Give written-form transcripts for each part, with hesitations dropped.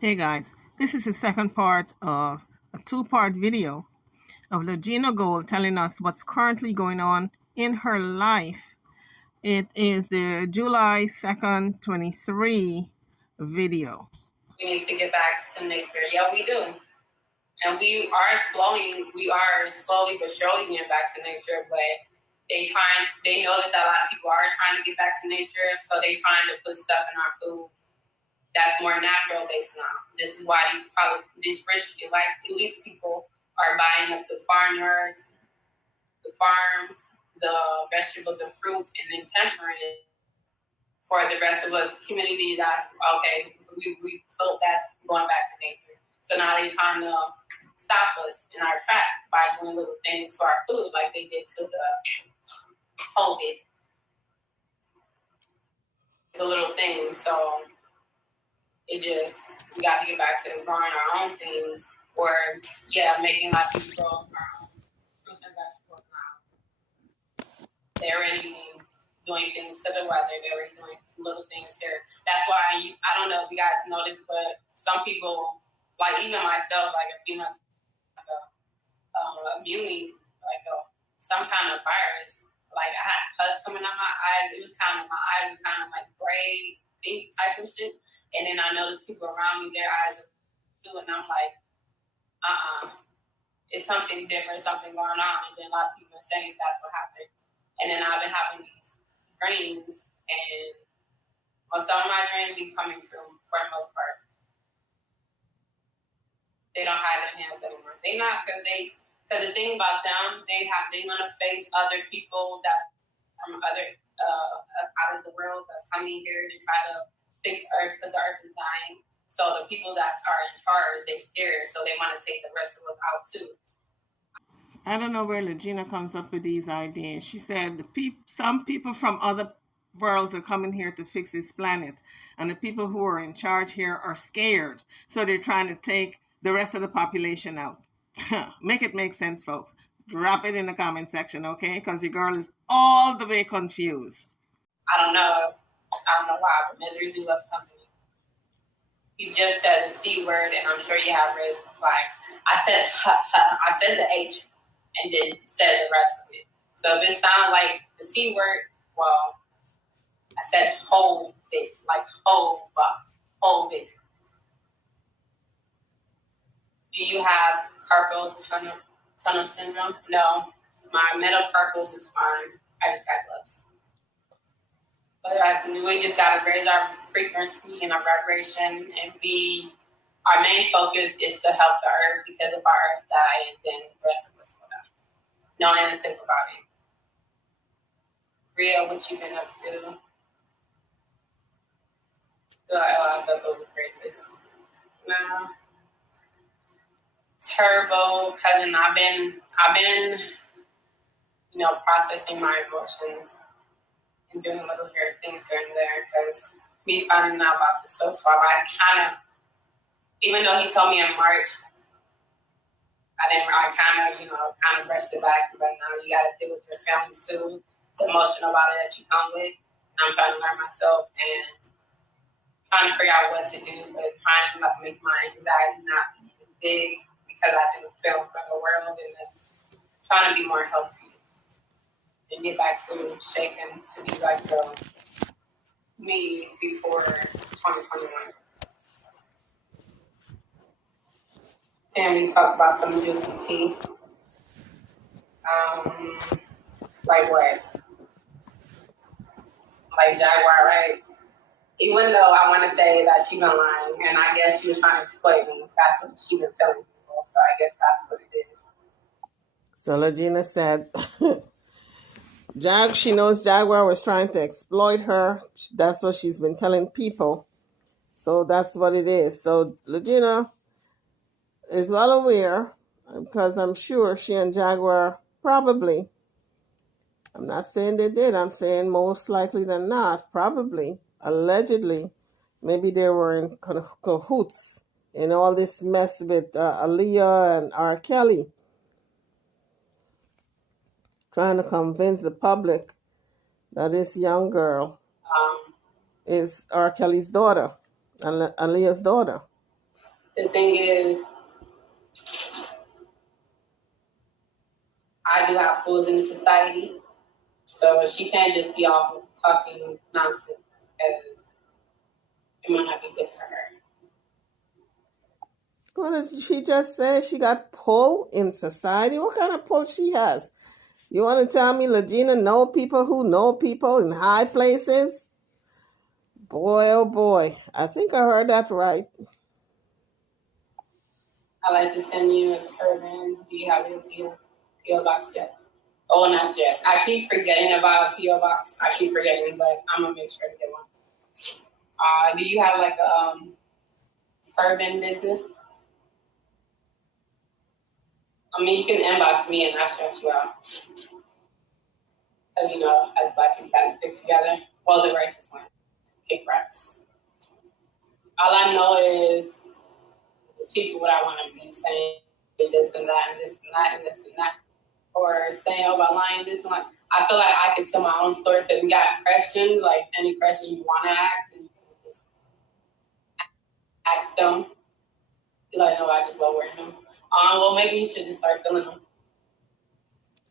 Hey guys, this is the second part of a two-part video of Lagena Gold telling us what's currently going on in her life. It is the July 2nd, 23 video. We need to get back to nature. Yeah, we do. And we are slowly but surely getting back to nature, but they notice that a lot of people are trying to get back to nature, so they trying to put stuff in our food that's more natural based now. This is why these rich elite people are buying up the farmers, the farms, the vegetables and fruits, and then tempering it for the rest of us community. That's okay. We feel that's going back to nature. So now they're trying to stop us in our tracks by doing little things to our food, like they did to the COVID. It's a little thing. So we got to get back to growing our own things, or making like people grow our own fruits and vegetables now. They're already doing things to the weather. They're already doing little things here. That's why I don't know if you guys noticed, but some people, like even myself, like a few months ago, immune, some kind of virus. Like I had pus coming out my eyes. My eyes was kind of like gray, pink type of shit. And then I noticed people around me, their eyes are too, and I'm like, it's something different, something going on. And then a lot of people are saying that's what happened. And then I've been having these dreams, and some of my dreams be coming true for the most part. They don't hide their hands anymore. They not because the thing about them, they're gonna face other people that's from other out of the world that's coming here to try to fix Earth because the Earth is dying. So the people that are in charge, they scared, so they want to take the rest of us out too. I don't know where Lagena comes up with these ideas. She said some people from other worlds are coming here to fix this planet, and the people who are in charge here are scared, so they're trying to take the rest of the population out. Make it make sense, folks. Drop it in the comment section, okay? Because your girl is all the way confused. I don't know why, but misery do love company. You just said the C word, and I'm sure you have raised flags. I said the H, and then said the rest of it. So if it sounds like the C word, well, I said hold it, like hold it. Do you have carpal tunnel syndrome? No, my metacarpals is fine. I just got gloves. But we just gotta raise our frequency and our vibration, and our main focus is to help the earth, because if our earth dies, then the rest of us will die. No anything about it. Ria, what you been up to? I thought those were phrases. No. Turbo, cousin. I've been, processing my emotions and doing little things here and there, because me finding out about the soul swap, I kind of, even though he told me in March, I kind of brushed it back, but now you got to deal with your families too. It's emotional about it that you come with. And I'm trying to learn myself and trying to figure out what to do, but trying to make my anxiety not be big, because I do feel from the world, and then trying to be more healthy and get back to shaking to be like the me before 2021. And we talked about some juicy tea. Like what? Like Jaguar, right? Even though I want to say that she been lying, and I guess she was trying to exploit me. That's what she been telling people. So I guess that's what it is. So Lagena said, she knows Jaguar was trying to exploit her. That's what she's been telling people. So that's what it is. So Lagena is well aware, because I'm sure she and Jaguar probably, I'm not saying they did, I'm saying most likely than not, probably, allegedly, maybe they were in cahoots in all this mess with Aaliyah and R. Kelly, trying to convince the public that this young girl is R. Kelly's daughter, Aaliyah's daughter. The thing is, I do have pulls in society, so she can't just be off talking nonsense because it might not be good for her. What did she just say? She got pull in society? What kind of pull she has? You want to tell me Lagena know people who know people in high places? Boy, oh boy. I think I heard that right. I like to send you a turban. Do you have your PO box yet? Oh, not yet. I keep forgetting about a PO box. I keep forgetting, but I'm gonna make sure to get one. Do you have like a turban business? I mean, you can inbox me and I'll shout you out. Because, as Black people gotta stick together. Well, the righteous one. Kick racks. All I know is people what I want to be saying this and that and this and that and this and that. Or saying about lying this and that. I feel like I could tell my own story. So if you got questions, like any question you want to ask, and you can just ask them. Be like, no, I just love wearing them. Well, maybe you should just start selling them.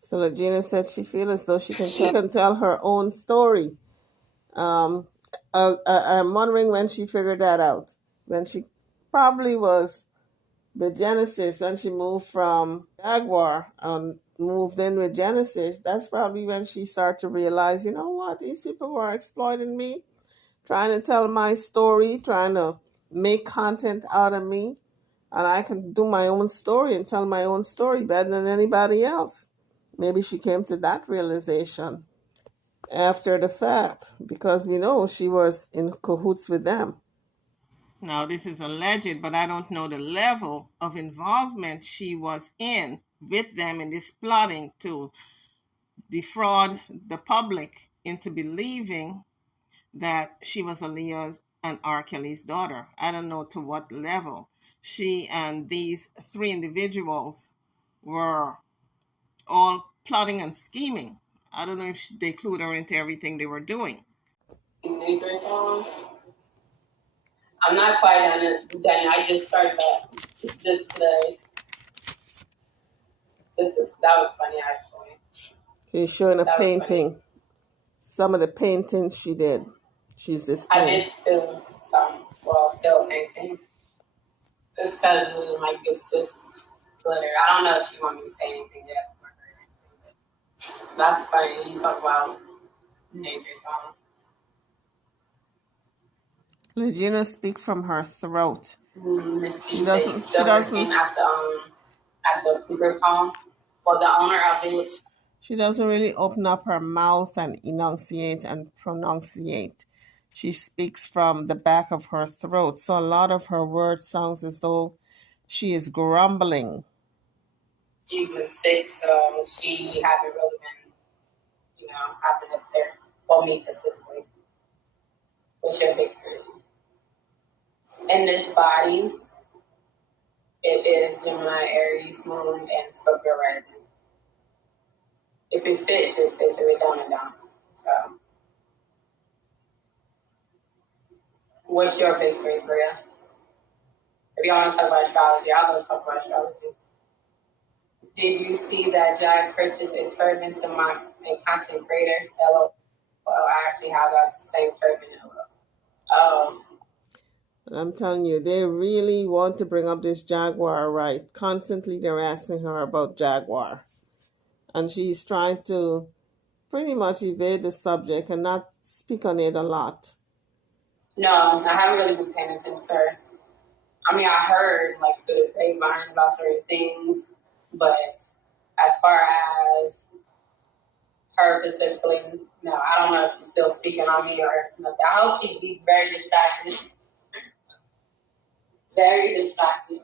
So Lagena said she feels as though she can tell her own story. I'm wondering when she figured that out. When she probably was the Genesis, when she moved from Jaguar and moved in with Genesis, that's probably when she started to realize, you know what, these people were exploiting me, trying to tell my story, trying to make content out of me, and I can do my own story and tell my own story better than anybody else. Maybe she came to that realization after the fact, because we know she was in cahoots with them. Now, this is alleged, but I don't know the level of involvement she was in with them in this plotting to defraud the public into believing that she was Aaliyah's and R. Kelly's daughter. I don't know to what level. She and these three individuals were all plotting and scheming. I don't know if they clued her into everything they were doing. I'm not quite done. I just started this today. That was funny actually. She's showing a painting. Some of the paintings she did. She's displaying. I did still still painting. It's because of my good sis glitter. I don't know if she wanted me to say anything yet. That's funny. You talk about nature song. Lagena speak from her throat. She doesn't. She doesn't at the Cougar Palm. Well, the owner of it. She doesn't really open up her mouth and enunciate and pronunciate. She speaks from the back of her throat, so a lot of her words sounds as though she is grumbling. She's been sick, so she hasn't really been, happiness there for me specifically. What's your victory? In this body, it is Gemini, Aries, Moon, and Scorpio rising. If it fits, it fits. If it don't, it don't. So, what's your victory, Bria? If y'all want to talk about astrology, I'll go talk about astrology. Did you see that Jag purchased a turban to my content creator? LOL. I actually have that same turban. LOL. I'm telling you, they really want to bring up this Jaguar right. Constantly they're asking her about Jaguar. And she's trying to pretty much evade the subject and not speak on it a lot. No, I haven't really been paying attention to her. I mean, I heard through the grapevine about certain things, but as far as her specifically, no, I don't know if she's still speaking on me or nothing. I hope she'd be very distracted. Very distracted.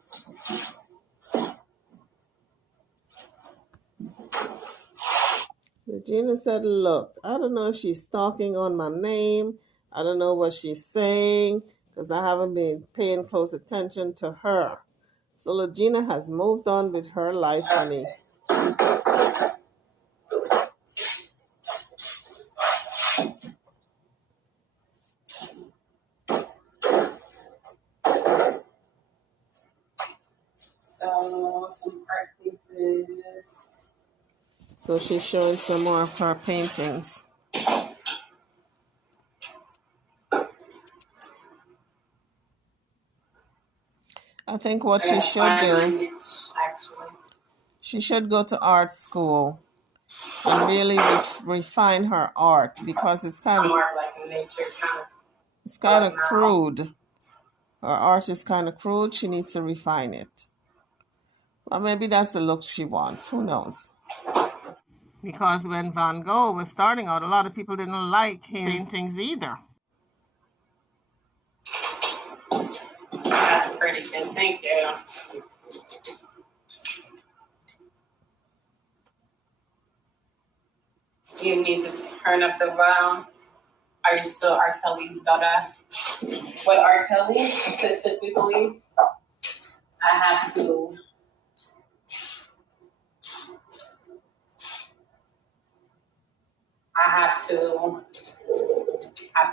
Regina said, look, I don't know if she's talking on my name. I don't know what she's saying because I haven't been paying close attention to her. So Regina has moved on with her life, honey. So some art pieces. So she's showing some more of her paintings. I think what she should do, she should go to art school and really refine her art, because it's kind of crude. Her art is kind of crude. She needs to refine it. Well, maybe that's the look she wants. Who knows? Because when Van Gogh was starting out, a lot of people didn't like his paintings either. That's pretty good. Thank you. You need to turn up the volume. Are you still R. Kelly's daughter? What R. Kelly specifically? I have to. I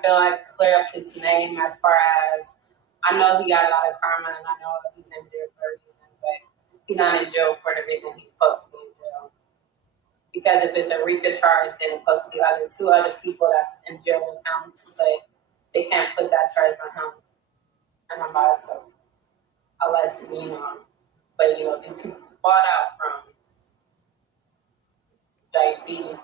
feel like clear up his name as far as I know he got a lot of karma, and I know he's in jail for a reason, but he's not in jail for the reason he's supposed to be in jail. Because if it's a RICO charge, then it's supposed to be two other people that's in jail with him, but they can't put that charge on him and I'm also unless but these people bought out from GIPHY.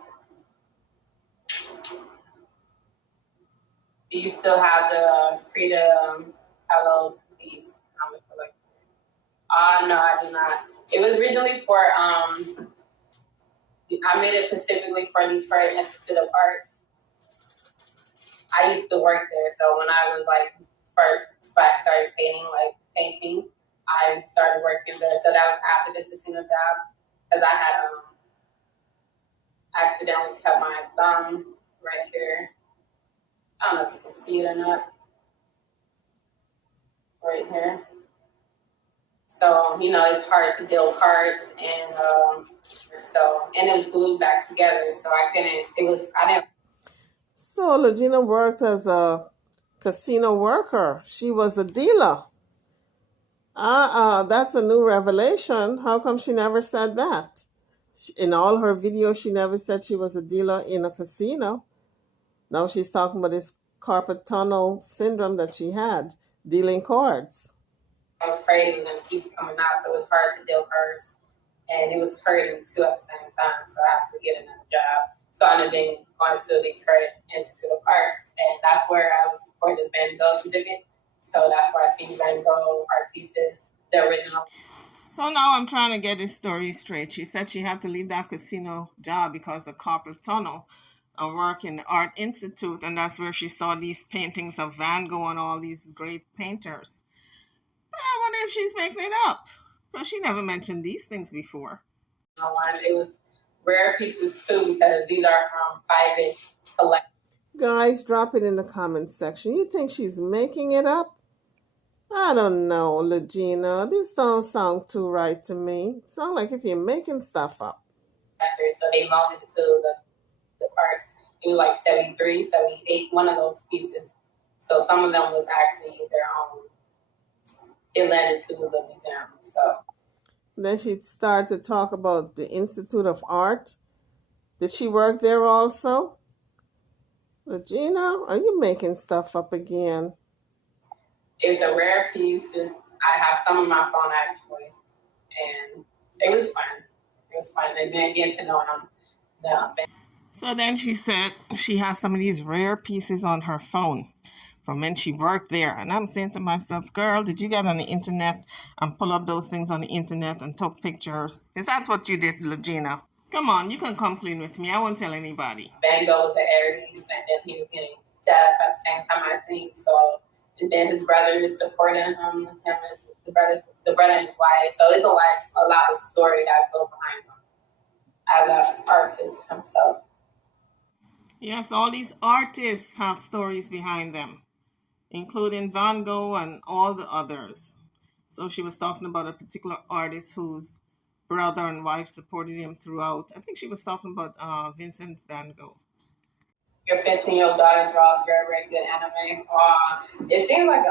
Do you still have the Freedom Hello Peace comic collection? No, I do not. It was originally for I made it specifically for Detroit Institute of Arts. I used to work there, so when I was first started painting, I started working there. So that was after the casino job, because I had accidentally cut my thumb right here. I don't know if you can see it or not. Right here. So, it's hard to deal cards, and it was glued back together, so I didn't. So Lagena worked as a casino worker. She was a dealer. That's a new revelation. How come she never said that? In all her videos, she never said she was a dealer in a casino. Now she's talking about this carpal tunnel syndrome that she had, dealing cards. I was afraid it was going to keep coming out, so it was hard to deal cards. And it was hurting too at the same time, so I had to get another job. So I ended up going to the Detroit Institute of Arts, and that's where I was for the Van Gogh exhibit. So that's where I seen Van Gogh art pieces, the original. So now I'm trying to get this story straight. She said she had to leave that casino job because of carpal tunnel and work in the Art Institute, and that's where she saw these paintings of Van Gogh and all these great painters. But I wonder if she's making it up, because she never mentioned these things before. It was rare pieces too, because these are from private collections. Guys, drop it in the comments section. You think she's making it up? I don't know, Lagena. This don't sound too right to me. It sounds like if you're making stuff up. So they loaned it to the parts. It was like 73, 78, one of those pieces. So some of them was actually their own. It led to the museum. So then she started to talk about the Institute of Art. Did she work there also? Lagena, are you making stuff up again? It's a rare piece. I have some on my phone actually, and it was fun. It was fun, and then getting to know them. So then she said she has some of these rare pieces on her phone from when she worked there. And I'm saying to myself, girl, did you get on the internet and pull up those things on the internet and took pictures? Is that what you did, Lagena? Come on, you can come clean with me. I won't tell anybody. Van Gogh was an Aries, and then he was getting deaf at the same time, I think. So, and then his brother is supporting him as the brother and his wife. So it's a lot of story that goes behind him as an artist himself. Yes, all these artists have stories behind them, including Van Gogh and all the others. So she was talking about a particular artist whose brother and wife supported him throughout. I think she was talking about Vincent Van Gogh. Your 15-year-old daughter draws very, very good anime. It seems like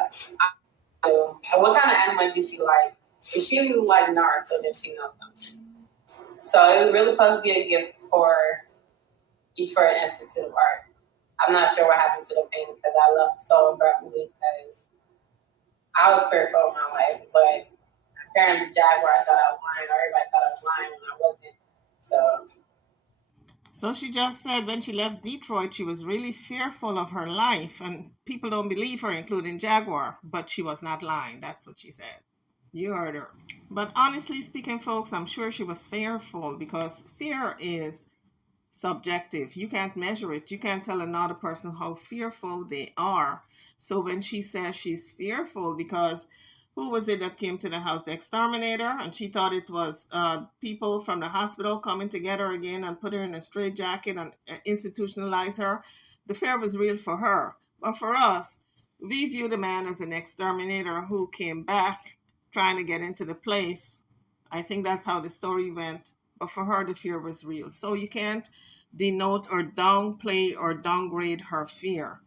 what kind of anime do she like? If she like Naruto, then she knows something. So it was really supposed to be a gift for Detroit Institute of Art. I'm not sure what happened to the painting because I left so abruptly because I was fearful of my life, but apparently Jaguar thought I was lying, or everybody thought I was lying when I wasn't. So she just said when she left Detroit, she was really fearful of her life, and people don't believe her, including Jaguar, but she was not lying. That's what she said. You heard her. But honestly speaking, folks, I'm sure she was fearful because fear is subjective. You can't measure it. You can't tell another person how fearful they are. So when she says she's fearful because who was it that came to the house? The exterminator, and she thought it was people from the hospital coming together again and put her in a straitjacket and institutionalize her. The fear was real for her. But for us, we view the man as an exterminator who came back trying to get into the place. I think that's how the story went. But for her, the fear was real. So you can't denote or downplay or downgrade her fear.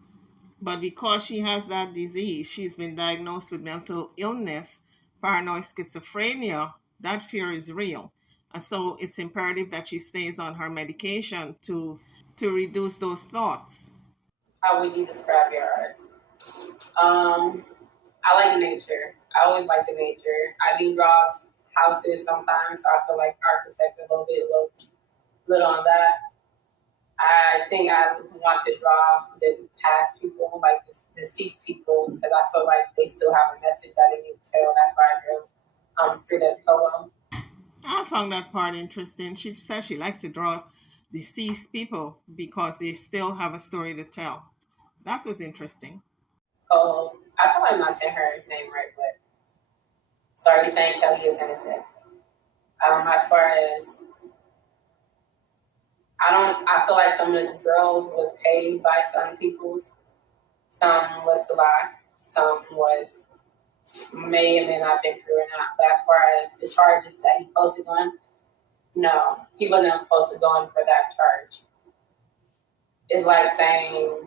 But because she has that disease, she's been diagnosed with mental illness, paranoid schizophrenia, that fear is real. And so it's imperative that she stays on her medication to reduce those thoughts. How would you describe your art? I like nature. I always like the nature. I do draw houses sometimes, so I feel like architect a little on that. I think I want to draw the past people, like the deceased people, because I feel like they still have a message that they need to tell. That's why I drew Frida Kahlo. I found that part interesting. She says she likes to draw deceased people because they still have a story to tell. That was interesting. Kahlo. I feel like I'm not saying her name right, but sorry, you're saying Kelly is innocent. As far as I feel like some of the girls was paid by some people. Some was to lie. Some was may or may not been true or not. But as far as the charges that he posted on, no, he wasn't supposed to go in for that charge. It's like saying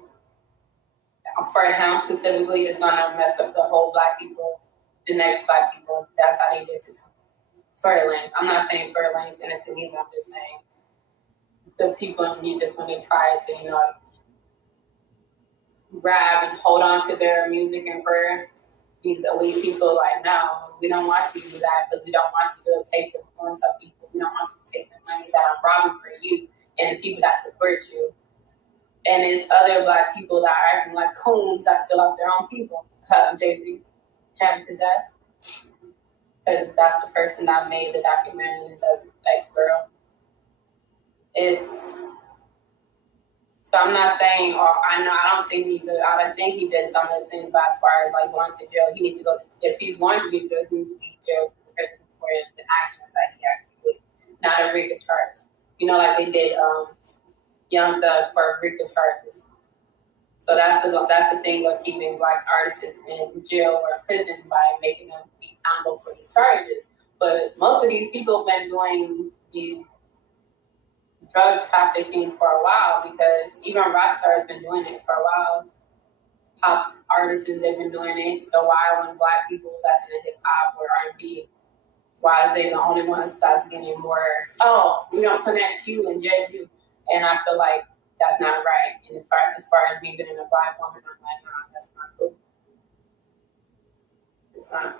for him specifically, it's gonna mess up the whole black people, the next black people. That's how they did to Tory Lanez. I'm not saying Tory Lanez innocent either. I'm just saying the people in music when they try to, grab and hold on to their music and prayer. These elite people like, no, we don't want you to do that because we don't want you to take the influence of people. We don't want you to take the money that I'm robbing for you and the people that support you. And it's other black people that are acting like coons that still have their own people. Jay-Z can't possess. Because that's the person that made the documentary as ex-girl. So I'm not saying, I don't think he did. I don't think he did some of the things, but as far as like going to jail, he needs to go. If he's going to be jail, he needs to be jailed for the actions that he actually did, not a RICO charge. Like they did Young Thug for RICO charges. So that's the thing with keeping black artists in jail or prison by making them be accountable for these charges. But most of these people have been doing the drug trafficking for a while because even rock stars been doing it for a while. Pop artists they've been doing it. So why when black people that's in hip hop or R&B, why are they the only ones that's getting more? Oh, we don't connect you and judge you, and I feel like that's not right. And as far as me being a black woman, I'm like, nah, that's not cool. It's not.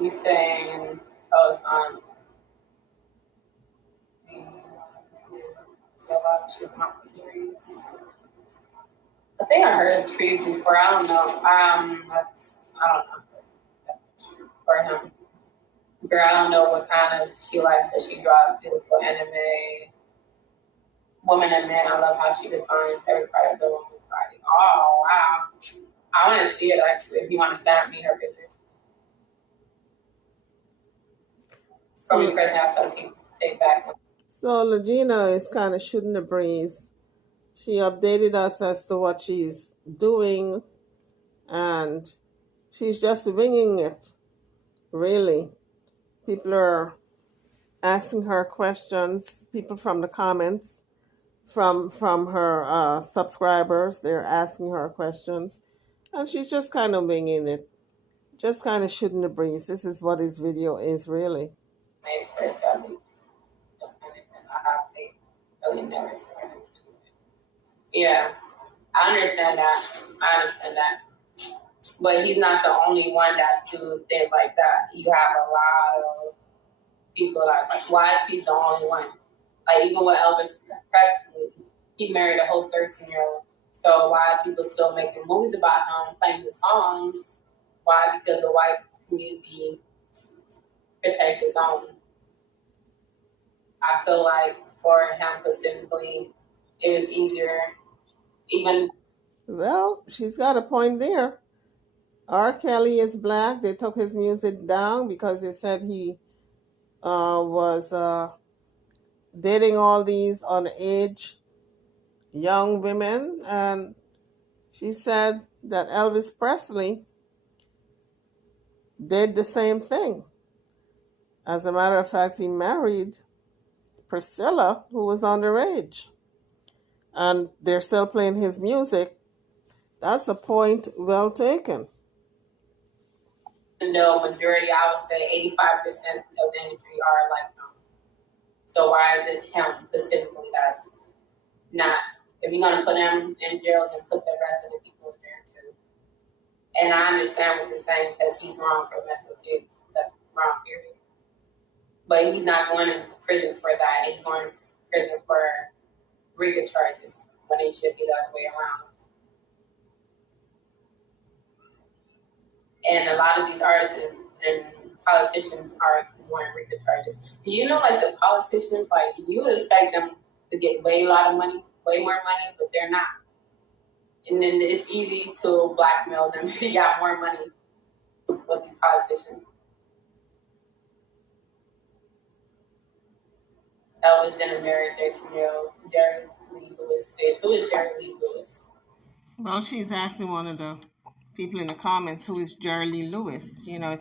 He's saying, it's on. I think I heard of trees before. I don't know. I don't know for him. Girl, I don't know what kind of she likes, but she draws beautiful anime. Woman and man, I love how she defines every part of the woman's body. Oh wow! I want to see it actually. If you want to send me her pictures, from me personally, I'll tell people take back. So Lagena is kind of shooting the breeze. She updated us as to what she's doing, and she's just winging it, really. People are asking her questions, people from the comments, from her subscribers, they're asking her questions. And she's just kind of winging it, just kind of shooting the breeze. This is what his video is really. Yeah, I understand that. I understand that. But he's not the only one that do things like that. You have a lot of people like why is he the only one? Like even with Elvis Presley, he married a whole 13-year-old. So why are people still making movies about him, playing the songs? Why? Because the white community protects his own. I feel like for him specifically, it was easier. Even Well, she's got a point there. R. Kelly is black. They took his music down because they said he was dating all these underage young women. And she said that Elvis Presley did the same thing. As a matter of fact, he married Priscilla, who was underage. And they're still playing his music. That's a point well taken. though majority, I would say 85% of the industry are like him. So why is it him specifically that's not? If you're gonna put him in jail, then put the rest of the people in there too. And I understand what you're saying because he's wrong for messing with kids. That's wrong, period. But he's not going to prison for that. He's going to prison for RICO charges when it should be the other way around. And a lot of these artists and politicians are doing RICO charges. Do you know, like the politicians, like you would expect them to get way more money, but they're not. And then it's easy to blackmail them if you got more money with these politicians. Elvis then married 13-year-old Jerry Lee Lewis. Who is Jerry Lee Lewis? Well, she's asking one of the people in the comments who is Jerry Lee Lewis. You know,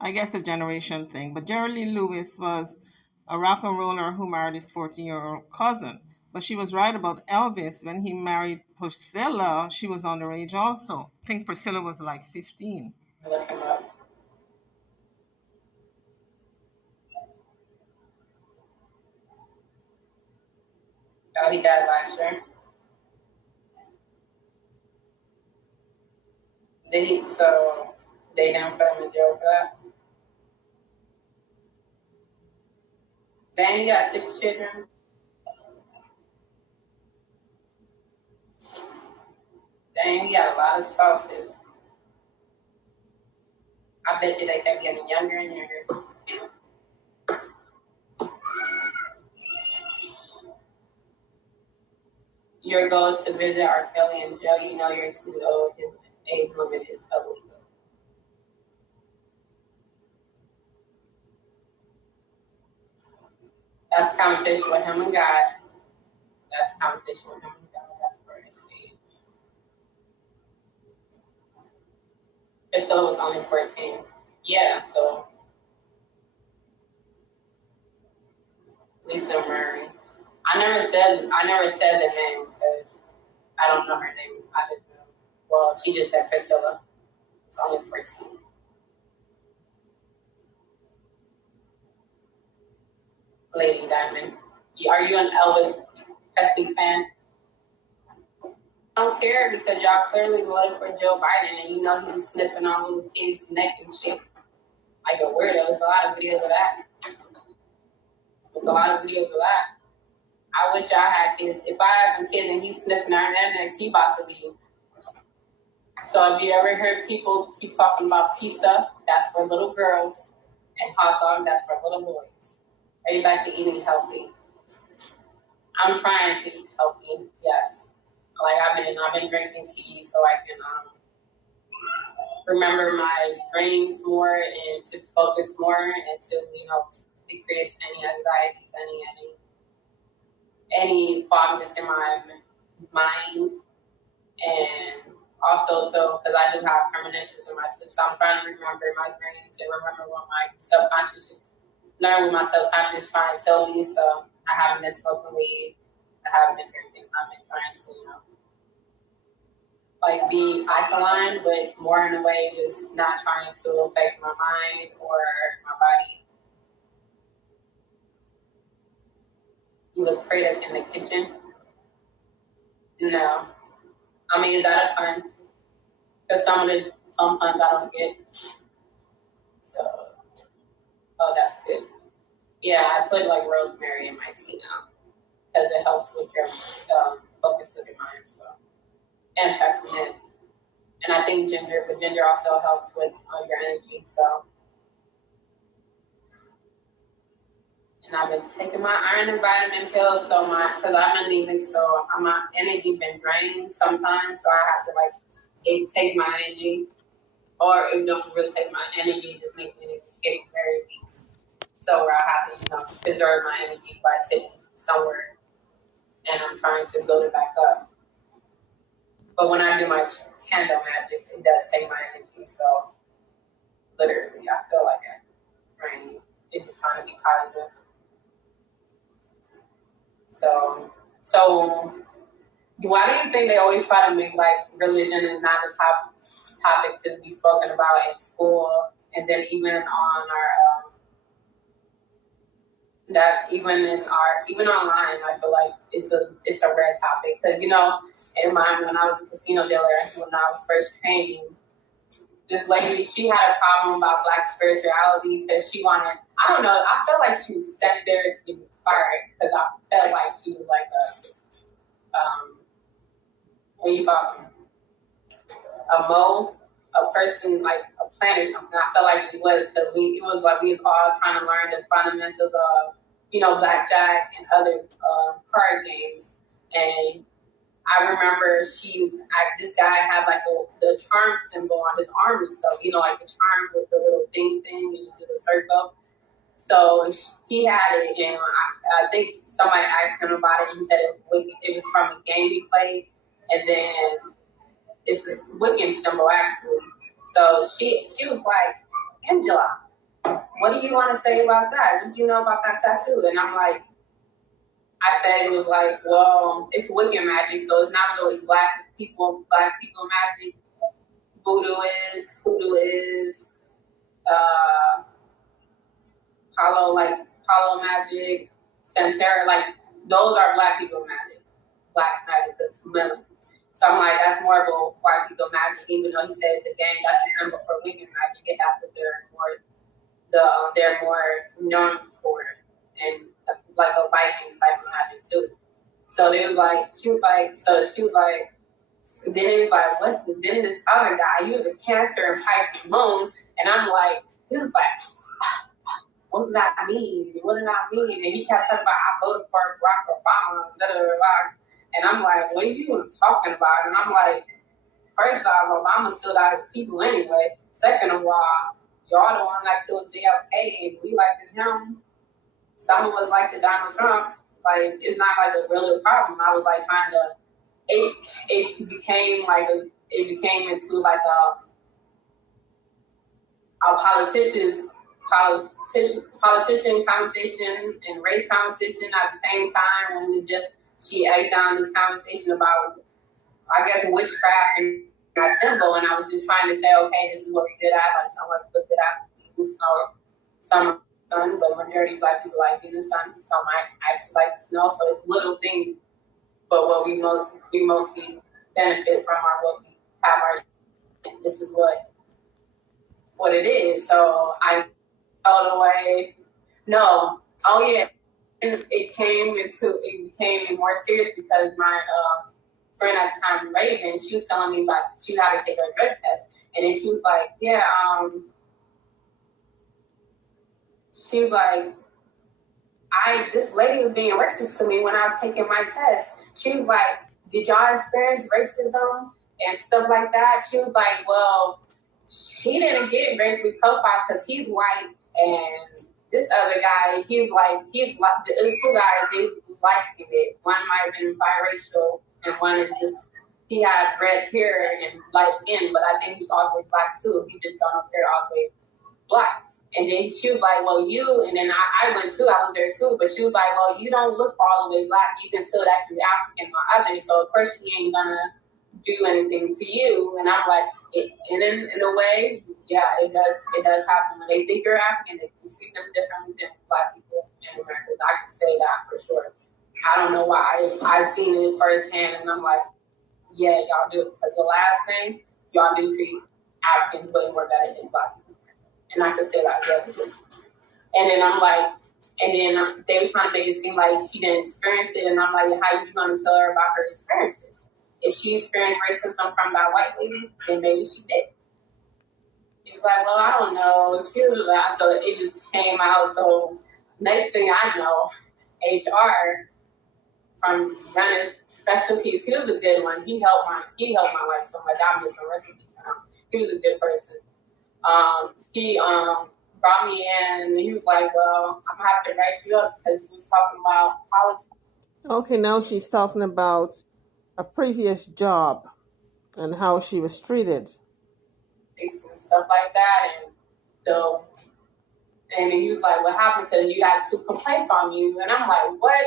I guess, a generation thing. But Jerry Lee Lewis was a rock and roller who married his 14-year-old cousin. But she was right about Elvis. When he married Priscilla, she was underage also. I think Priscilla was like 15. Look him up. Oh, he died last year. So they didn't put him in jail for that? Then he got 6 children. Dang, he got a lot of spouses. I bet you they kept getting younger and younger. Your goal is to visit R. Kelly in jail. You know you're too old. His age limit is illegal. That's a conversation with him and God. That's a conversation with him and God. That's for his age. Priscilla was only 14. Yeah, so Lisa Murray. I never said the name because I don't know her name. I didn't know. Well, she just said Priscilla. It's only 14. Lady Diamond. Are you an Elvis Presley fan? I don't care because y'all clearly voted for Joe Biden and you know he was sniffing on little kids' neck and shit. Like a weirdo. It's a lot of videos of that. It's a lot of videos of that. I wish I had kids. If I had some kids and he's sniffing our necks, he about to be. So have you ever heard people keep talking about pizza? That's for little girls. And hot dog, that's for little boys. Are you back to eating healthy? I'm trying to eat healthy, yes. Like I've been drinking tea so I can remember my dreams more and to focus more and to, decrease any anxieties, any fogginess in my mind, and also because I do have premonitions in my sleep, so I'm trying to remember my dreams and remember what my subconscious, learn what my subconscious trying to tell me. So I haven't been smoking weed, I haven't been drinking, I've been trying to, like be alkaline, but more in a way just not trying to affect my mind or my body. You was prayed in the kitchen? No. I mean, is that a pun? Because some puns I don't get. So, oh, that's good. Yeah, I put like rosemary in my tea now because it helps with your focus of your mind. So, and peppermint, and I think ginger, but ginger also helps with your energy. So, and I've been taking my iron and vitamin pills so much because I'm anemic, so my energy been drained sometimes. So I have to like it take my energy, or it don't really take my energy, just make me get very weak. So where I have to, preserve my energy by sitting somewhere, and I'm trying to build it back up. But when I do my candle magic, it does take my energy. So literally, I feel like I'm drained. It's just trying to be positive. So why do you think they always try to make like religion is not the top topic to be spoken about in school, and then even on our even online, I feel like it's a red topic because when I was a casino dealer, when I was first training, this lady, she had a problem about Black spirituality because she wanted, I don't know, I felt like she was sent there to get fired because I felt like she was like what do you call them? A mole, a person, like a plant or something. I felt like she was because it was like we was all trying to learn the fundamentals of, blackjack and other card games. And I remember this guy had like the charm symbol on his arm and stuff, like the charm with the little thing, and you do the circle. So he had it, and I think somebody asked him about it. He said it was from a game he played, and then it's this Wiccan symbol actually. So she was like, Angela, what do you want to say about that? What do you know about that tattoo? And I'm like, I said it was like, well, it's Wiccan magic, so it's not really black people magic. Hoodoo is, Palo magic, Santeria, like those are black people magic. Black magic, that's minimum. So I'm like, that's more of a white people magic, even though he said the game, that's a symbol for Wiccan magic, and that's what they're more known for, and like a Viking type of magic too. So she was like, then it was like, then this other guy, he was a Cancer and Pisces moon, and I'm like, he was like, what does that mean? What does that mean? And he kept talking about, I voted for Barack Obama, blah, blah, blah. And I'm like, what are you even talking about? And I'm like, first off, Obama still got his people anyway. Second of all, y'all the one that killed JFK, and we like him. Some of us like the Donald Trump. Like, it's not like a real problem. I was like trying to, it became into like a politician conversation and race conversation at the same time, when she egged down this conversation about, I guess, witchcraft and that symbol, and I was just trying to say, okay, this is what we did at, like someone looked it up, some sun, but majority of black people like being in the sun, some might actually like the snow, so it's little things, but what we mostly benefit from are what we have this is what it is. So I all the way, no, oh yeah, and it became more serious because my friend at the time, Raven, she was telling me about she had to take her drug test, and then she was like, yeah, she was like, this lady was being racist to me when I was taking my test. She was like, did y'all experience racism and stuff like that? She was like, well, he didn't get racially profiled because he's white, and this other guy, he's like, there's two guys, they light-skinned. One might have been biracial, and one is just, he had red hair and light skin, but I think he's all the way black too. He just don't appear all the way black. And then she was like, well, and then I went too, I was there too, but she was like, well, you don't look all the way black. You can tell that you're African or other, so of course she ain't gonna do anything to you. And I'm like, and in a way, yeah, it does happen. When they think you're African, they can see them differently than Black people in America. I can say that for sure. I don't know why. I've seen it firsthand, and I'm like, yeah, y'all do. Because the last thing, y'all do treat Africans way more better than Black people. And I can say that, yeah. And then I'm like, and then they were trying to make it seem like she didn't experience it. And I'm like, how you going to tell her about her experiences? If she experienced racism from that white lady, then maybe she did. He was like, well, I don't know. She was like, so it just came out. So next thing I know, HR from Rennes, rest in peace. He was a good one. He helped my life so much. I'm missing recipes now. He was a good person. He brought me in, and he was like, well, I'm gonna have to write you up because he was talking about politics. Okay, now she's talking about a previous job and how she was treated. And stuff like that, and so, and he was like, what happened? Because you had 2 complaints on you. And I'm like, what?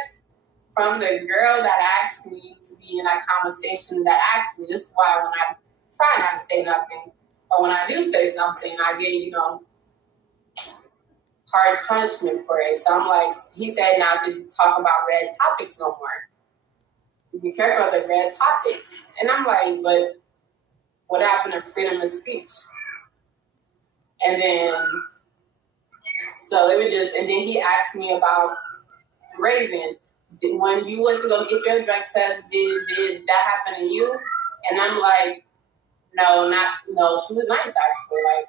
From the girl that asked me to be in that conversation that asked me. This is why when I try not to say nothing, or when I do say something, I get, hard punishment for it. So I'm like, he said not to talk about red topics no more. Be careful of the red topics. And I'm like, but what happened to freedom of speech? And then, so it was just, and then he asked me about Raven. When you went to go get your drug test, did that happen to you? And I'm like, no, she was nice actually. Like,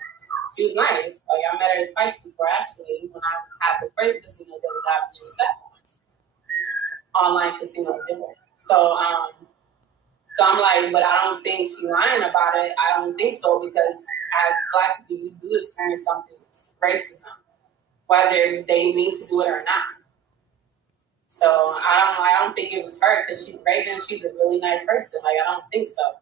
she was nice. Like, I met her twice before actually when I had the first casino that was happening in the second one. Online casino dinner. So I'm like, but I don't think she's lying about it. I don't think so because as Black people, we do experience something racism, whether they mean to do it or not. So I don't think it was her because she's a really nice person. Like, I don't think so.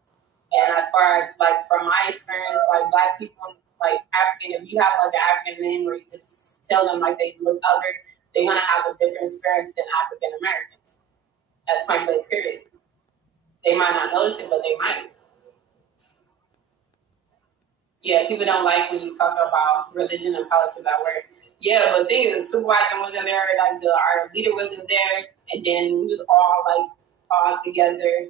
And as far as like from my experience, like Black people, like African, if you have like an African name where you just tell them like they look other, they're gonna have a different experience than African Americans. That's point blank period. They might not notice it, but they might. Yeah, people don't like when you talk about religion and politics at work. Yeah, but the thing is, the supervisor wasn't there, like our leader wasn't there, and then we was all together.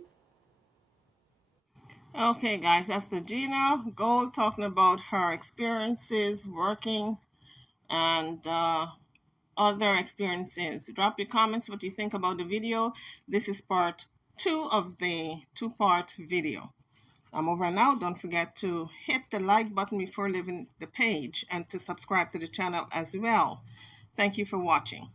Okay, guys, that's the Gina Gold talking about her experiences working and other experiences. Drop your comments what you think about the video. This is part 2 of the 2-part video. I'm over and out. Don't forget to hit the like button before leaving the page and to subscribe to the channel as well. Thank you for watching.